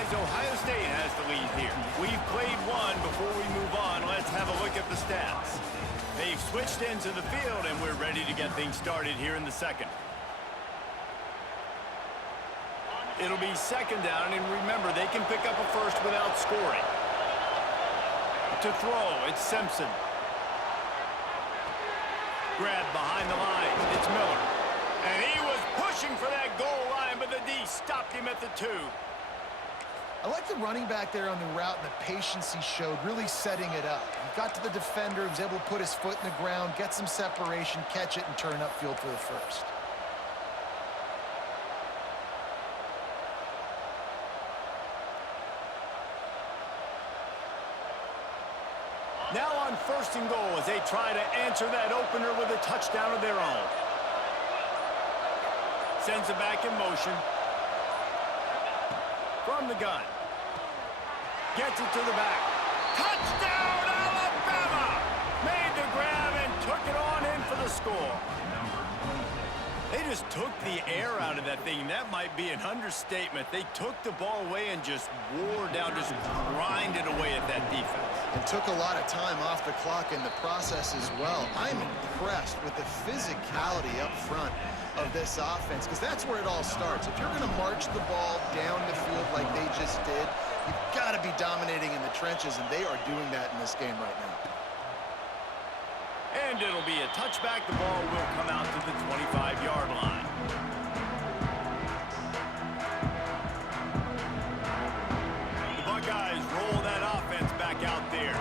guys, Ohio State has the lead here. We've played one. Before we move on, let's have a look at the stats. They've switched into the field, and we're ready to get things started here in the second. It'll be second down, and remember, they can pick up a first without scoring. To throw, it's Simpson. Grab behind the line, it's Miller. And he was pushing for that goal line, but the D stopped him at the 2. I like the running back there on the route and the patience he showed, really setting it up. He got to the defender, was able to put his foot in the ground, get some separation, catch it, and turn upfield for the first. Now on first and goal as they try to answer that opener with a touchdown of their own. Sends it back in motion. From the gun. Gets it to the back. Touchdown, Alabama! Made the grab and took it on in for the score. They just took the air out of that thing. That might be an understatement. They took the ball away and just wore down, just grinded away at that defense. And took a lot of time off the clock in the process as well. I'm impressed with the physicality up front of this offense, because that's where it all starts. If you're going to march the ball down the field like they just did, you've got to be dominating in the trenches, and they are doing that in this game right now. And it'll be a touchback. The ball will come out to the 25-yard line. The Buckeyes roll that offense back out there.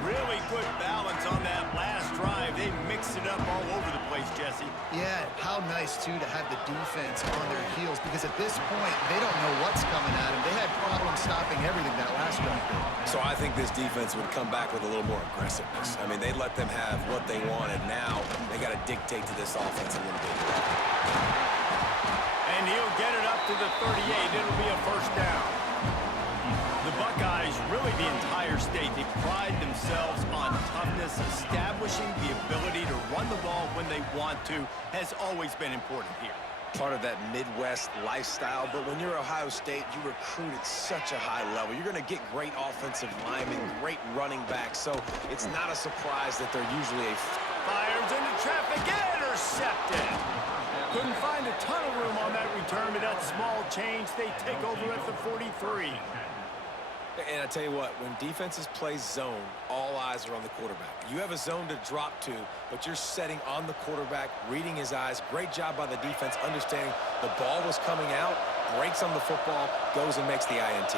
Really good balance on that last drive. They mixed it up all over the place, Jesse. Yeah, how nice, too, to have the defense on their heels, because at this point, they don't know what's coming at them. They had problems stopping everything that last drive did. So I think this defense would come back with a little more aggressiveness. I mean, they let them have what they wanted. Now they got to dictate to this offense a little bit. And he'll get it up to the 38. It'll be a first down. The Buckeyes, really the entire state, they pride themselves on toughness. Establishing the ability to run the ball when they want to has always been important here. Part of that Midwest lifestyle, but when you're Ohio State, you recruit at such a high level. You're going to get great offensive linemen, great running backs, so it's not a surprise that they're usually a... Fires into traffic, intercepted! Couldn't find a ton of room on that return, but that small change, they take over at the 43. And I tell you what, when defenses play zone, all eyes are on the quarterback. You have a zone to drop to, but you're setting on the quarterback, reading his eyes. Great job by the defense, understanding the ball was coming out, breaks on the football, goes and makes the INT.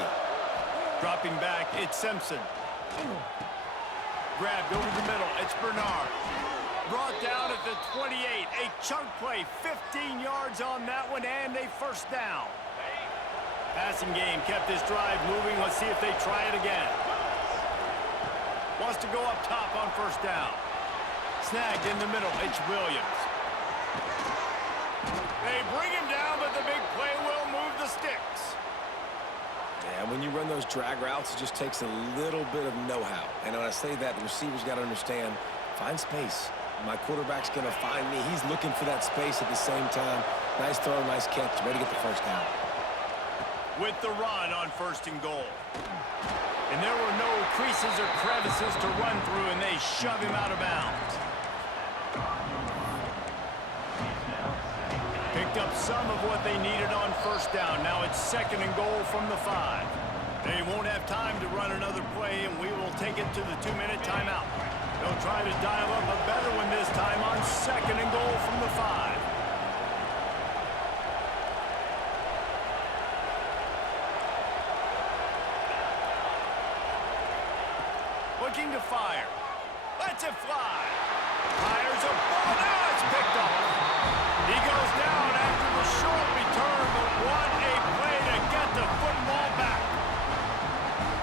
Dropping back, it's Simpson. Grabbed over the middle, it's Bernard. Brought down at the 28, a chunk play, 15 yards on that one, and a first down. Passing game kept this drive moving. Let's see if they try it again. Wants to go up top on first down. Snagged in the middle. It's Williams. They bring him down, but the big play will move the sticks. Yeah, when you run those drag routes, it just takes a little bit of know-how. And when I say that, the receivers got to understand, find space. My quarterback's going to find me. He's looking for that space at the same time. Nice throw, nice catch. Ready to get the first down. With the run on first and goal. And there were no creases or crevices to run through, and they shove him out of bounds. Picked up some of what they needed on first down. Now it's second and goal from the 5. They won't have time to run another play, and we will take it to the 2-minute timeout. They'll try to dial up a better one this time on second and goal from the 5. Looking to fire. Lets it fly. Fires a ball. Now it's picked up. He goes down after the short return, but what a play to get the football back.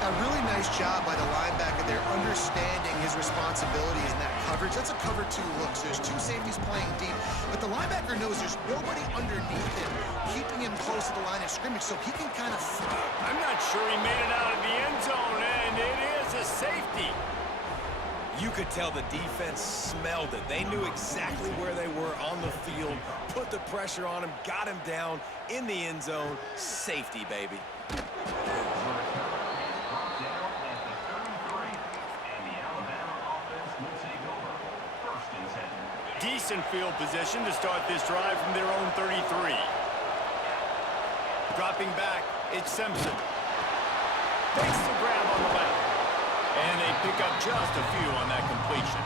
A really nice job by the linebacker there, understanding his responsibilities in that coverage. That's a cover 2 look, so there's 2 safeties playing deep, but the linebacker knows there's nobody underneath him, keeping him close to the line of scrimmage so he can kind of... I'm not sure he made it out of the end zone, and it is a safety. You could tell the defense smelled it. They knew exactly where they were on the field, put the pressure on him, got him down in the end zone. Safety, baby. decent field position to start this drive from their own 33. Dropping back, it's Simpson. Takes the grab on the left. And they pick up just a few on that completion.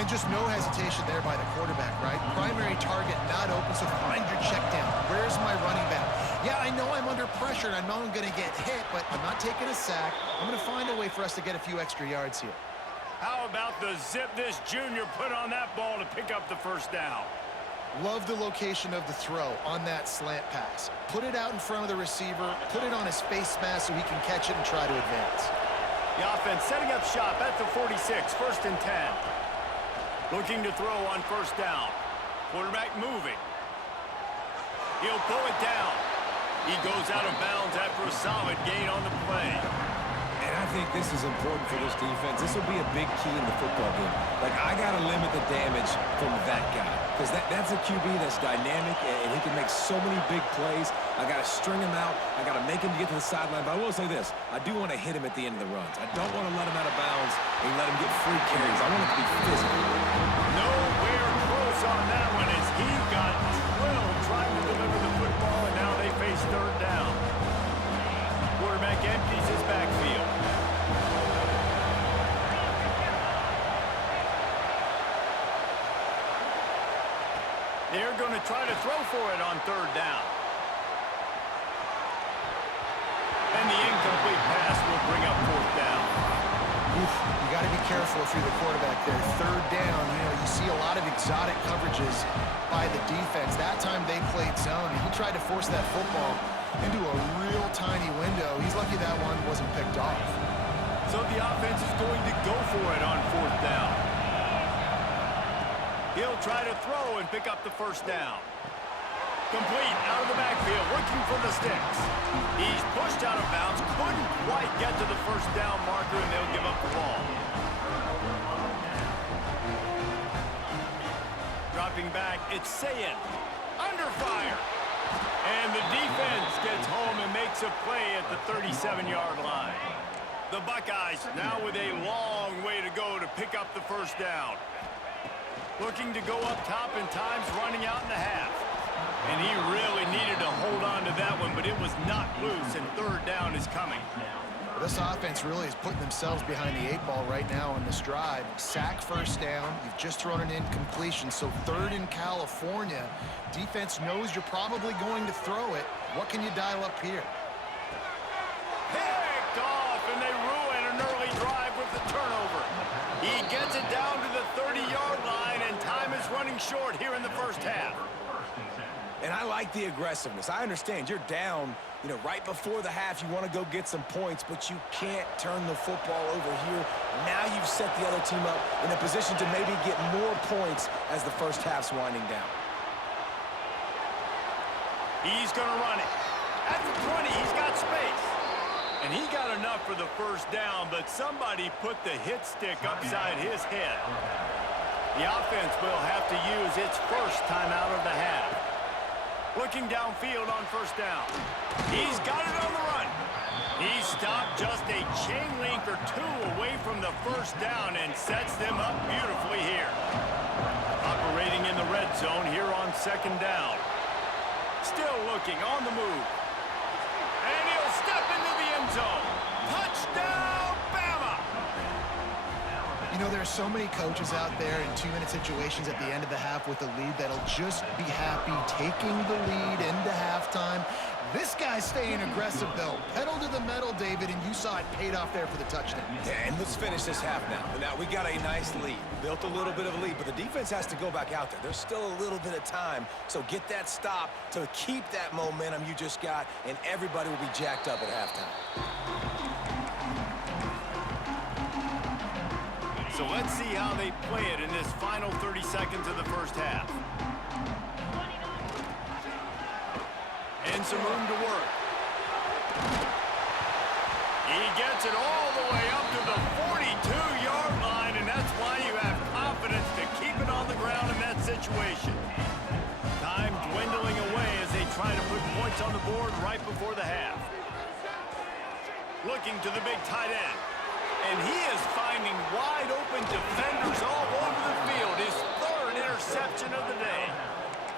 And just no hesitation there by the quarterback, right? Primary target not open, so find your check down. Where's my running back? Yeah, I know I'm under pressure, and I know I'm going to get hit, but I'm not taking a sack. I'm going to find a way for us to get a few extra yards here. How about the zip this junior put on that ball to pick up the first down? Love the location of the throw on that slant pass. Put it out in front of the receiver, put it on his face mask so he can catch it and try to advance. The offense setting up shop at the 46, 1st and 10. Looking to throw on first down. Quarterback moving. He'll pull it down. He goes out of bounds after a solid gain on the play. And I think this is important for this defense. This will be a big key in the football game. Like, I got to limit the damage from that guy. Because that's a QB that's dynamic, and he can make so many big plays. I got to string him out. I got to make him get to the sideline. But I will say this. I do want to hit him at the end of the runs. I don't want to let him out of bounds and let him get free carries. I want it to be physical. Nowhere close on that one as he got drilled trying to deliver the football, and now they face third down. Quarterback empties his backfield. They're going to try to throw for it on third down. And the incomplete pass will bring up fourth down. Oof, you got to be careful if you're the quarterback there. Third down, you see a lot of exotic coverages by the defense. That time they played zone, and he tried to force that football into a real tiny window. He's lucky that one wasn't picked off. So the offense is going to go for it on fourth down. He'll try to throw and pick up the first down. Complete out of the backfield, looking for the sticks. He's pushed out of bounds, couldn't quite get to the first down marker, and they'll give up the ball. Dropping back, it's Sayin. Under fire. And the defense gets home and makes a play at the 37-yard line. The Buckeyes now with a long way to go to pick up the first down. Looking to go up top and times running out in the half. And he really needed to hold on to that one, but it was not loose, and third down is coming. Well, this offense really is putting themselves behind the 8 ball right now on this drive. Sack first down. You've just thrown an incompletion, so third in California. Defense knows you're probably going to throw it. What can you dial up here? Picked off, and they ruin an early drive with the turnover. He gets it down to the 30-yard line, and time is running short here in the first half. And I like the aggressiveness. I understand you're down, right before the half. You want to go get some points, but you can't turn the football over here. Now you've set the other team up in a position to maybe get more points as the first half's winding down. He's going to run it. At the 20, he's got space. And he got enough for the first down, but somebody put the hit stick upside his head. The offense will have to use its first timeout of the half. Looking downfield on first down. He's got it on the run. He stopped just a chain link or two away from the first down and sets them up beautifully here. Operating in the red zone here on second down. Still looking on the move. And he'll step into the end zone. Touchdown, Bama! There's so many coaches out there in 2-minute situations at the end of the half with a lead that'll just be happy taking the lead into halftime. This guy's staying aggressive, though. Pedal to the metal, David, and you saw it paid off there for the touchdown. Yeah, and let's finish this half now. Now, we got a nice lead. Built a little bit of a lead, but the defense has to go back out there. There's still a little bit of time, so get that stop to keep that momentum you just got, and everybody will be jacked up at halftime. So let's see how they play it in this final 30 seconds of the first half. And some room to work. He gets it all the way up to the 42-yard line, and that's why you have confidence to keep it on the ground in that situation. Time dwindling away as they try to put points on the board right before the half. Looking to the big tight end. And he is finding wide open defenders all over the field. His third interception of the day.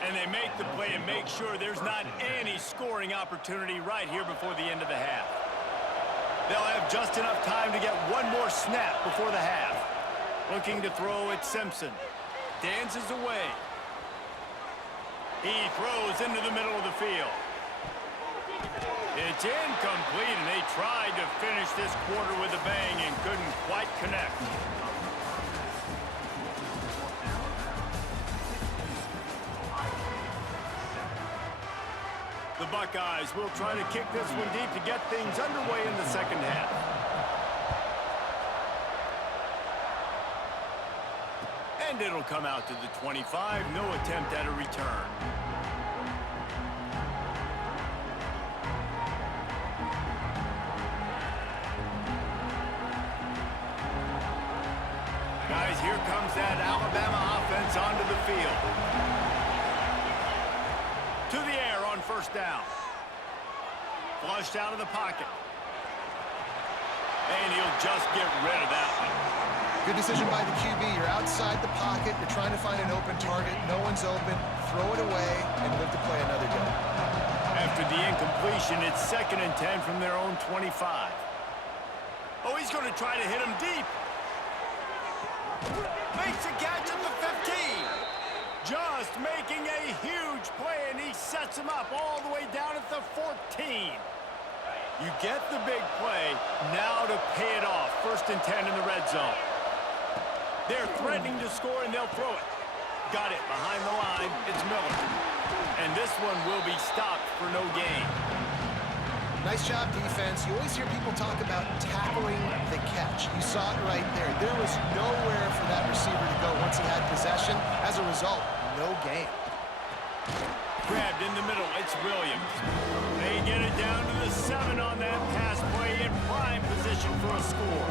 And they make the play and make sure there's not any scoring opportunity right here before the end of the half. They'll have just enough time to get one more snap before the half. Looking to throw at Simpson. Dances away. He throws into the middle of the field. It's incomplete, and they tried to finish this quarter with a bang and couldn't quite connect. The Buckeyes will try to kick this one deep to get things underway in the second half. And it'll come out to the 25. No attempt at a return. Guys, here comes that Alabama offense onto the field. To the air on first down. Flushed out of the pocket. And he'll just get rid of that one. Good decision by the QB. You're outside the pocket. You're trying to find an open target. No one's open. Throw it away and live to play another day. After the incompletion, it's 2nd and 10 from their own 25. Oh, he's going to try to hit him deep. Makes a catch at the 15. Just making a huge play, and he sets him up all the way down at the 14. You get the big play, now to pay it off. 1st and 10 in the red zone. They're threatening to score, and they'll throw it. Got it behind the line. It's Miller. And this one will be stopped for no gain. Nice job, defense. You always hear people talk about tackling the catch. You saw it right there. There was nowhere for that receiver to go once he had possession. As a result, no gain. Grabbed in the middle. It's Williams. They get it down to the 7 on that pass play in prime position for a score.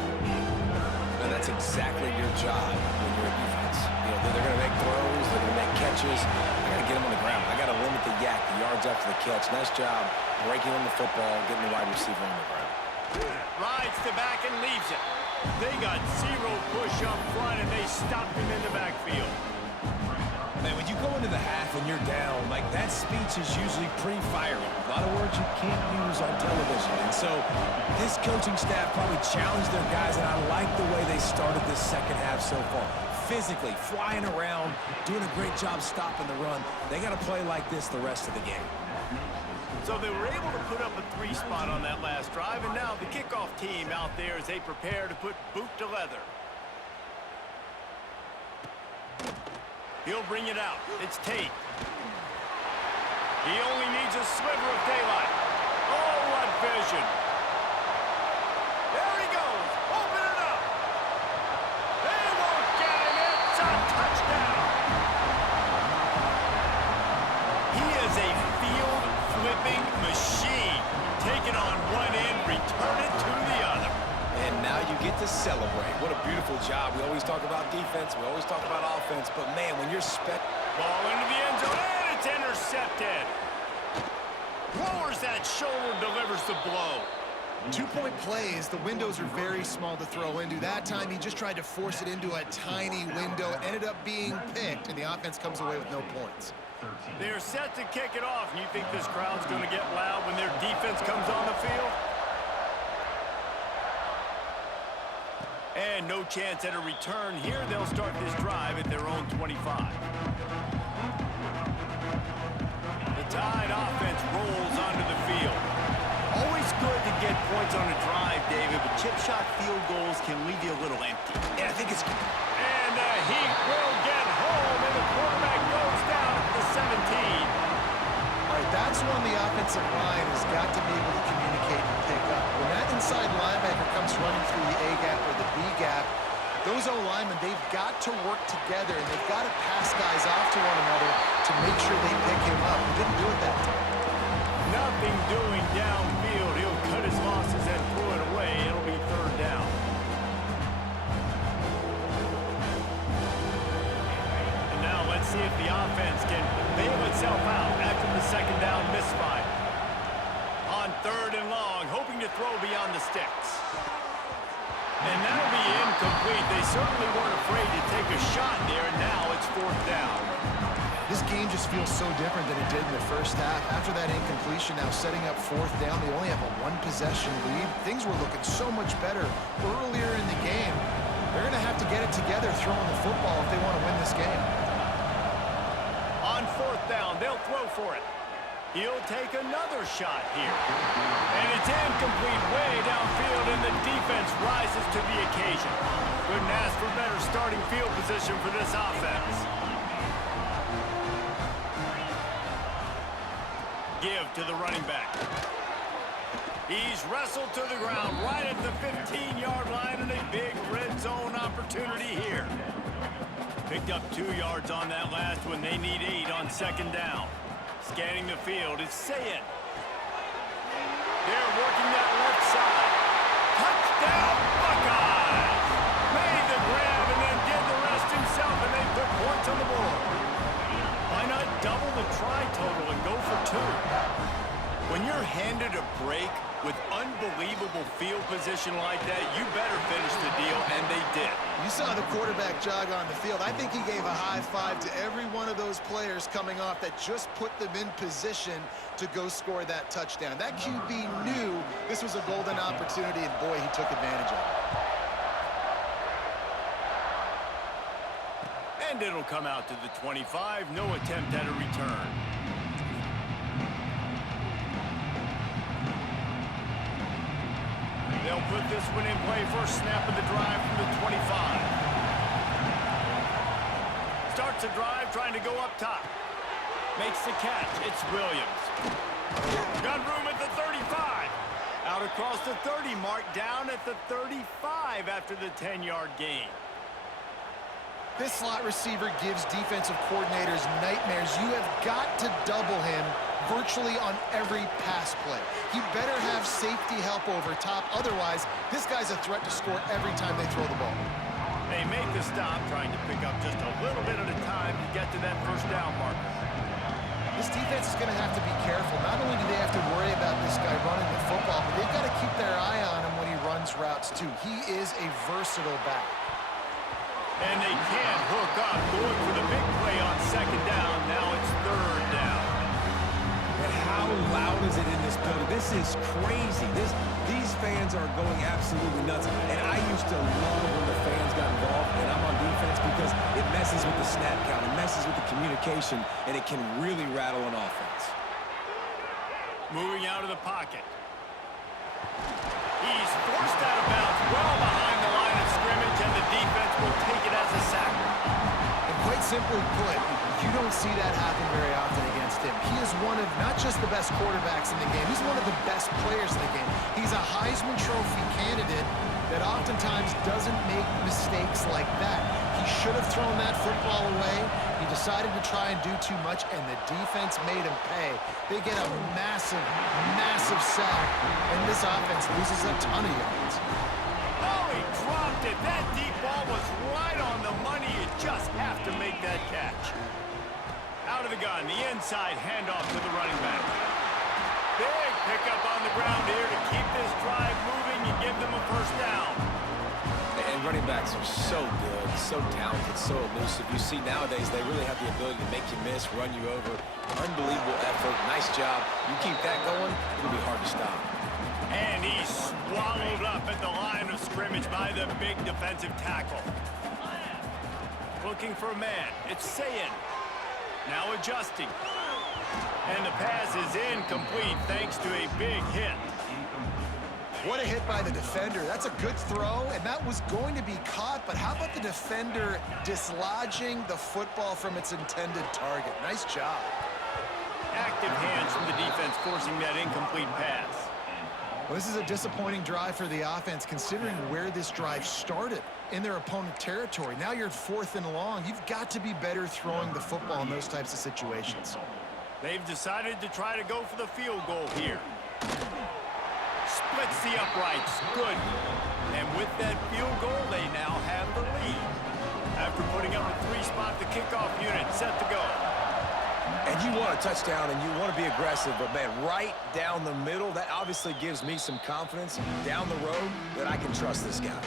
And that's exactly your job when you're a defense. You know, they're going to make throws, they're going to make catches. I got to get them on the ground. I got to limit the yak, the yards after the catch. Nice job breaking on the football, getting the wide receiver on the ground. Rides the back and leaves it. They got 0 push up front, and they stopped him in the backfield. Man, when you go into the half and you're down, like, that speech is usually pretty fiery. A lot of words you can't use on television. And so this coaching staff probably challenged their guys, and I like the way they started this second half so far. Physically, flying around, doing a great job stopping the run. They got to play like this the rest of the game. So they were able to put up a 3 spot on that last drive, and now the kickoff team out there as they prepare to put boot to leather. He'll bring it out. It's Tate. He only needs a sliver of daylight. Oh, what vision. There he goes. Open it up. They won't get him. It's a touchdown. He is a field-flipping machine. Take it on one end, return it to the other. And now you get to celebrate. What a beautiful job. We always talk about defense. We always talk about offense. But, man, when you're ball into the end zone, and it's intercepted. Lowers that shoulder, delivers the blow. 2-point plays, the windows are very small to throw into. That time, he just tried to force it into a tiny window. Ended up being picked, and the offense comes away with no points. They're set to kick it off. You think this crowd's going to get loud when their defense comes on the field? And no chance at a return here. They'll start this drive at their own 25. The Tide offense rolls onto the field. Always good to get points on a drive, David, but chip shot field goals can leave you a little empty. Yeah, I think it's... And the Heat will get home, and the quarterback goes down at the 17. All right, that's when the offensive line has got to be able to communicate and pick up. When that inside linebacker comes running through the A-gap or the B-gap, those O-linemen, they've got to work together, and they've got to pass guys off to one another to make sure they pick him up. They didn't do it that time. Nothing doing downfield. He'll cut his losses and throw it away. It'll be 3rd down. And now let's see if the offense can bail itself out after the 2nd down misfire. On 3rd and long, hoping to throw beyond the sticks. And that'll be incomplete. They certainly weren't afraid to take a shot there, and now it's 4th down. This game just feels so different than it did in the first half. After that incompletion, now setting up 4th down, they only have a 1-possession lead. Things were looking so much better earlier in the game. They're going to have to get it together throwing the football if they want to win this game. On 4th down, they'll throw for it. He'll take another shot here. And it's incomplete way downfield, and the defense rises to the occasion. Couldn't ask for better starting field position for this offense. Give to the running back. He's wrestled to the ground right at the 15-yard line, and a big red zone opportunity here. Picked up 2 yards on that last one. They need 8 on 2nd down. Scanning the field, it's Sayin. They're working that left side. Touchdown, Buckeyes! Made the grab and then did the rest himself, and they put points on the board. Why not double the try total and go for 2? When you're handed a break with unbelievable field position like that, you better finish the deal, and they did. You saw the quarterback jog on the field. I think he gave a high five to every one of those players coming off that just put them in position to go score that touchdown. That QB knew this was a golden opportunity, and boy, he took advantage of it. And it'll come out to the 25. No attempt at a return. They'll put this one in play. First snap of the drive from the 25. Starts the drive trying to go up top. Makes the catch. It's Williams. Got room at the 35. Out across the 30 mark, down at the 35 after the 10-yard gain. This slot receiver gives defensive coordinators nightmares. You have got to double him virtually on every pass play. He better have safety help over top. Otherwise, this guy's a threat to score every time they throw the ball. They make the stop, trying to pick up just a little bit at a time to get to that first down marker. This defense is going to have to be careful. Not only do they have to worry about this guy running the football, but they've got to keep their eye on him when he runs routes, too. He is a versatile back. And they can't hook up, going for the big play on 2nd down. Now it's 3rd down. And how loud is it in this building? This is crazy. These fans are going absolutely nuts. And I used to love when the fans got involved, and I'm on defense because it messes with the snap count, it messes with the communication, and it can really rattle an offense. Moving out of the pocket. He's forced out of bounds well behind the line of scrimmage, and the defense will take it as a sack. And quite simply put, you don't see that happen very often against him. He is one of not just the best quarterbacks in the game, he's one of the best players in the game. He's a Heisman Trophy candidate that oftentimes doesn't make mistakes like that. He should have thrown that football away. He decided to try and do too much, and the defense made him pay. They get a massive, massive sack, and this offense loses a ton of yards. Oh, he dropped it. That deep ball was right on the money. You just have to make that catch. Out of the gun, the inside handoff to the running back. Big pickup on the ground here to keep this drive moving and give them a first down. And running backs are so good, so talented, so elusive. You see nowadays they really have the ability to make you miss, run you over. Unbelievable effort. Nice job. You keep that going, it'll be hard to stop. And he's swallowed up at the line of scrimmage by the big defensive tackle. Looking for a man. It's Sayin. Now adjusting. And the pass is incomplete thanks to a big hit. What a hit by the defender. That's a good throw, and that was going to be caught, but how about the defender dislodging the football from its intended target? Nice job. Active hands from the defense forcing that incomplete pass. Well, this is a disappointing drive for the offense, considering where this drive started in their opponent territory. Now you're 4th and long. You've got to be better throwing the football in those types of situations. They've decided to try to go for the field goal here. Splits the uprights. Good. And with that field goal, they now have the lead. After putting up a 3-spot, the kickoff unit set to go. And you want a touchdown and you want to be aggressive, but man, right down the middle, that obviously gives me some confidence down the road that I can trust this guy.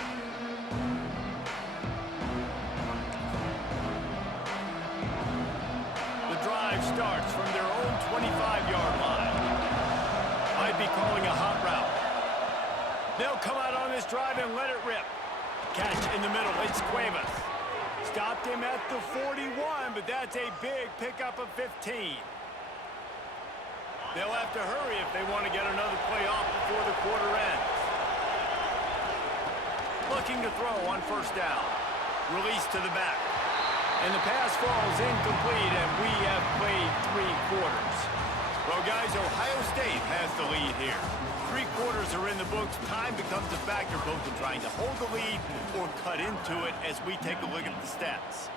be calling a hot route. They'll come out on this drive and let it rip. Catch in the middle. It's Cuevas. Stopped him at the 41, but that's a big pickup of 15. They'll have to hurry if they want to get another play off before the quarter ends. Looking to throw on first down. Release to the back. And the pass falls incomplete, and we have played 3 quarters. Well, guys, Ohio State has the lead here. 3 quarters are in the books. Time becomes a factor both in trying to hold the lead or cut into it as we take a look at the stats.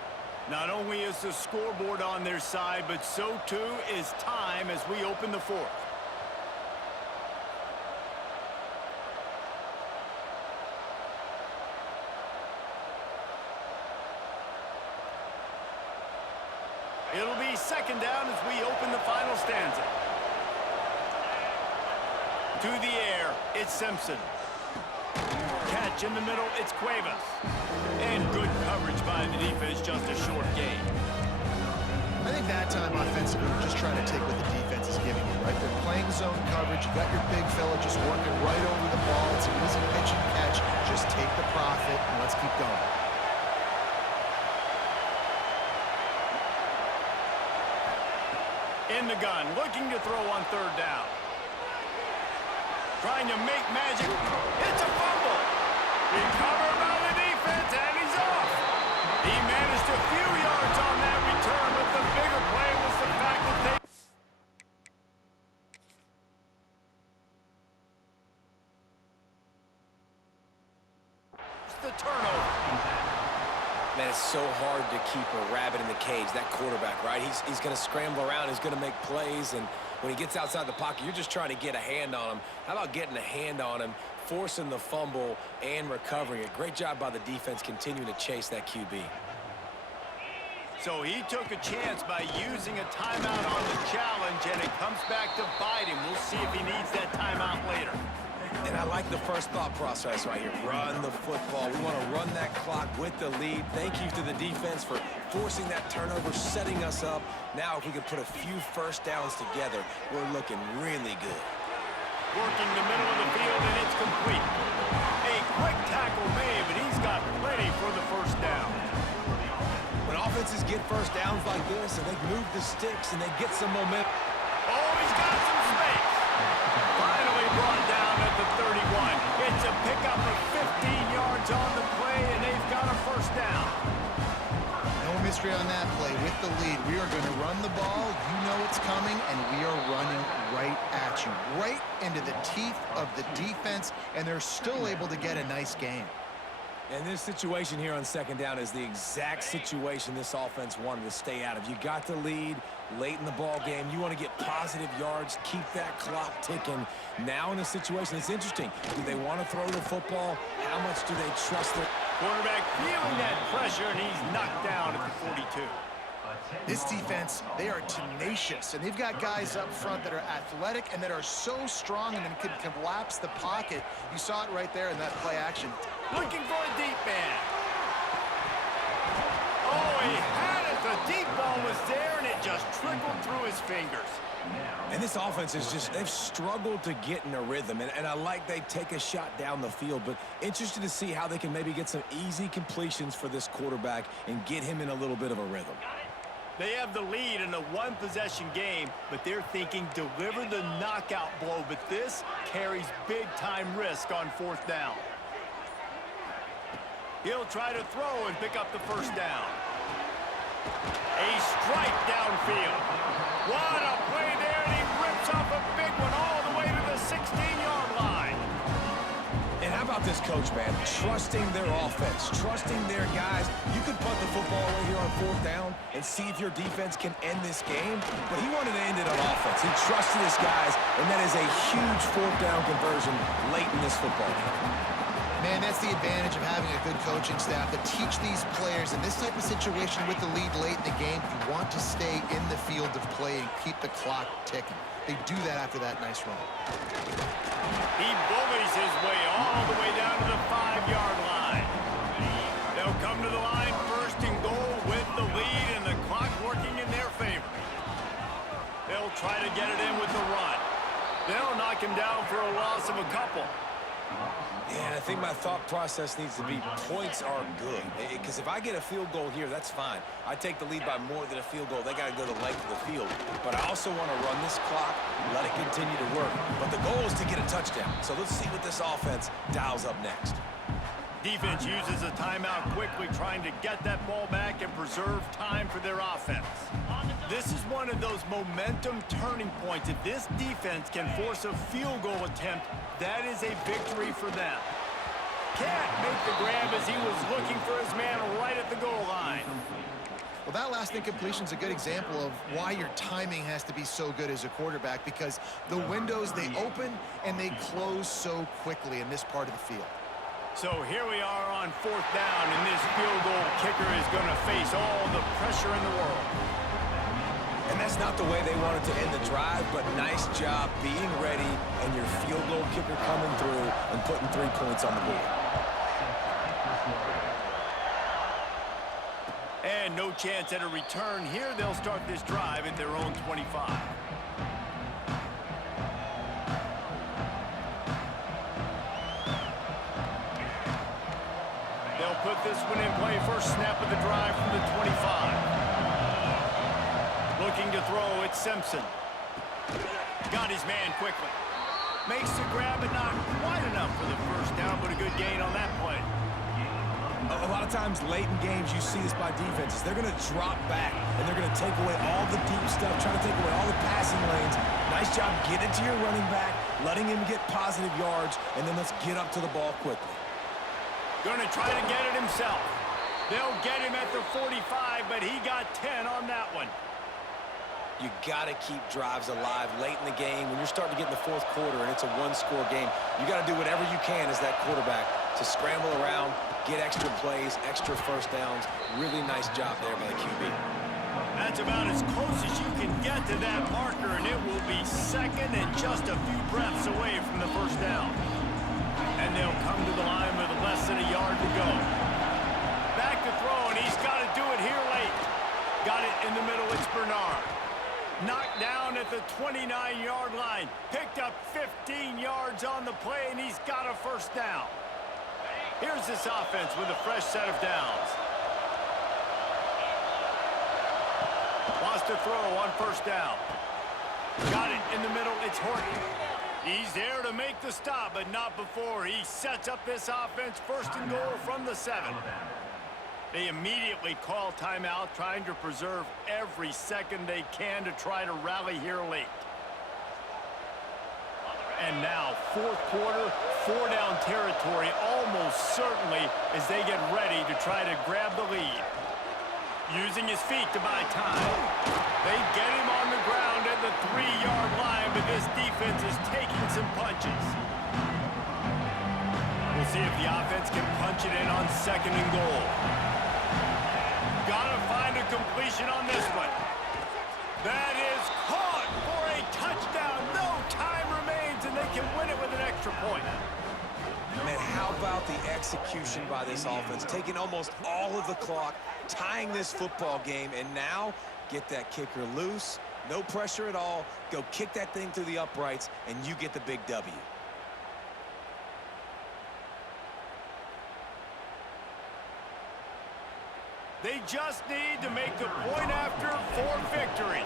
Not only is the scoreboard on their side, but so too is time as we open the 4th. It'll be second down as we open the final stanza. To the air, it's Simpson. Catch in the middle, it's Cuevas. And good coverage by the defense, just a short gain. I think that time offensively, we're just trying to take what the defense is giving you, right? They're playing zone coverage. You got your big fella just working right over the ball. It's an easy pitch and catch. Just take the profit and let's keep going. In the gun, looking to throw on third down. Trying to make magic. It's a fumble. Recovered by the defense, and he's off. He managed a few yards on that return, but the bigger play was the fact that they... It's the turnover. Man, it's so hard to keep a rabbit in the cage, that quarterback, right? He's going to scramble around, he's going to make plays, and when he gets outside the pocket, you're just trying to get a hand on him. How about getting a hand on him, forcing the fumble, and recovering it? Great job by the defense continuing to chase that QB. So he took a chance by using a timeout on the challenge, and it comes back to bite him. We'll see if he needs that timeout later. And I like the first thought process right here. Run the football. We want to run that clock with the lead. Thank you to the defense for forcing that turnover, setting us up. Now, if we can put a few first downs together, we're looking really good. Working the middle of the field, and it's complete. A quick tackle made, but he's got plenty for the first down. When offenses get first downs like this, and they move the sticks, and they get some momentum. Oh, he's got some space. Finally brought down at the 31. It's a pickup of 15 yards on the play, and they've got a first down. No mystery on that play. With the lead, we are going to run the ball. You know it's coming, and we are running right at you, right into the teeth of the defense, and they're still able to get a nice game. And this situation here on second down is the exact situation this offense wanted to stay out of. You got the lead late in the ball game. You want to get positive yards, keep that clock ticking. Now in a situation, it's interesting. Do they want to throw the football? How much do they trust their quarterback feeling that pressure, and he's knocked down at the 42. This defense, they are tenacious, and they've got guys up front that are athletic and that are so strong and can collapse the pocket. You saw it right there in that play action. Looking for a deep man. Oh, he had it. The deep ball was there, and it just trickled through his fingers. And this offense is just, they've struggled to get in a rhythm. And I like they take a shot down the field, but interested to see how they can maybe get some easy completions for this quarterback and get him in a little bit of a rhythm. They have the lead in a one-possession game, but they're thinking deliver the knockout blow. But this carries big-time risk on fourth down. He'll try to throw and pick up the first down. A strike downfield. What a play there, and he rips off a big one all the way to the 16-yard line. And how about this coach, man? Trusting their offense, trusting their guys. You could punt the football away here on fourth down and see if your defense can end this game, but he wanted to end it on offense. He trusted his guys, and that is a huge fourth down conversion late in this football game. Man, that's the advantage of having a good coaching staff to teach these players in this type of situation with the lead late in the game. You want to stay in the field of play and keep the clock ticking. They do that after that nice run. He bullies his way all the way down to the 5-yard line. They'll come to the line first and goal with the lead and the clock working in their favor. They'll try to get it in with the run. They'll knock him down for a loss of a couple. Yeah, I think my thought process needs to be points are good. Because if I get a field goal here, that's fine. I take the lead by more than a field goal. They got to go the length of the field. But I also want to run this clock, let it continue to work. But the goal is to get a touchdown. So let's see what this offense dials up next. Defense uses a timeout quickly, trying to get that ball back and preserve time for their offense. This is one of those momentum turning points. If this defense can force a field goal attempt, that is a victory for them. Can't make the grab as he was looking for his man right at the goal line. Well, that last incompletion is a good example of why your timing has to be so good as a quarterback, because the windows, they open and they close so quickly in this part of the field. So here we are on 4th down, and this field goal kicker is going to face all the pressure in the world. And that's not the way they wanted to end the drive, but nice job being ready and your field goal kicker coming through and putting 3 points on the board. And no chance at a return here. They'll start this drive at their own 25. They'll put this one in play. First snap of the drive from the 25. Looking to throw, it's Simpson. Got his man quickly. Makes the grab, but not quite enough for the first down, but a good gain on that play. A lot of times late in games you see this by defenses. They're going to drop back, and they're going to take away all the deep stuff, trying to take away all the passing lanes. Nice job getting to your running back, letting him get positive yards, and then let's get up to the ball quickly. Going to try to get it himself. They'll get him at the 45, but he got 10 on that one. You got to keep drives alive late in the game. When you're starting to get in the 4th quarter and it's a one-score game, you got to do whatever you can as that quarterback to scramble around, get extra plays, extra first downs. Really nice job there by the QB. That's about as close as you can get to that marker, and it will be second and just a few breaths away from the first down. And they'll come to the line with less than a yard to go. Back to throw, and he's got to do it here late. Got it in the middle, it's Bernard. Knocked down at the 29-yard line. Picked up 15 yards on the play, and he's got a first down. Here's this offense with a fresh set of downs. Wants to throw on first down. Got it in the middle, it's Horton. He's there to make the stop, but not before. He sets up this offense first and goal from the 7. They immediately call timeout, trying to preserve every second they can to try to rally here late. And now, 4th quarter, 4-down territory almost certainly as they get ready to try to grab the lead. Using his feet to buy time. They get him on the ground at the 3-yard line, but this defense is taking some punches. We'll see if the offense can punch it in on 2nd and goal. Gotta find a completion on this one. That is caught for a touchdown. No time remains, and they can win it with an extra point. Man, how about the execution by this offense? Taking almost all of the clock, tying this football game, and now get that kicker loose. No pressure at all. Go kick that thing through the uprights, and you get the big W. They just need to make the point after for victory.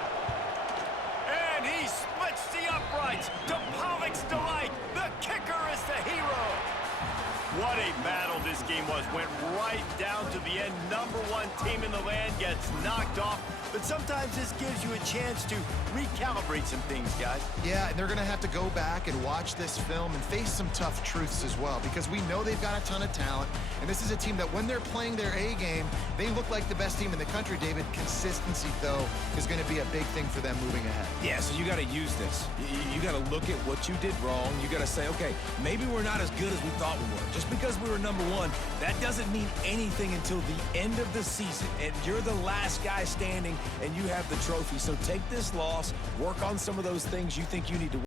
And he splits the uprights to Pollock's delight. The kicker is the hero. What a battle this game was. Went right down to the end. #1 team in the land gets knocked off. But sometimes this gives you a chance to recalibrate some things, guys. Yeah, and they're going to have to go back and watch this film and face some tough truths as well, because we know they've got a ton of talent, and this is a team that when they're playing their A game, they look like the best team in the country, David. Consistency, though, is going to be a big thing for them moving ahead. Yeah, so you got to use this. You got to look at what you did wrong. You got to say, okay, maybe we're not as good as we thought we were. Just because we were #1, that doesn't mean anything until the end of the season, and you're the last guy standing, and you have the trophy. So take this loss, work on some of those things you think you need to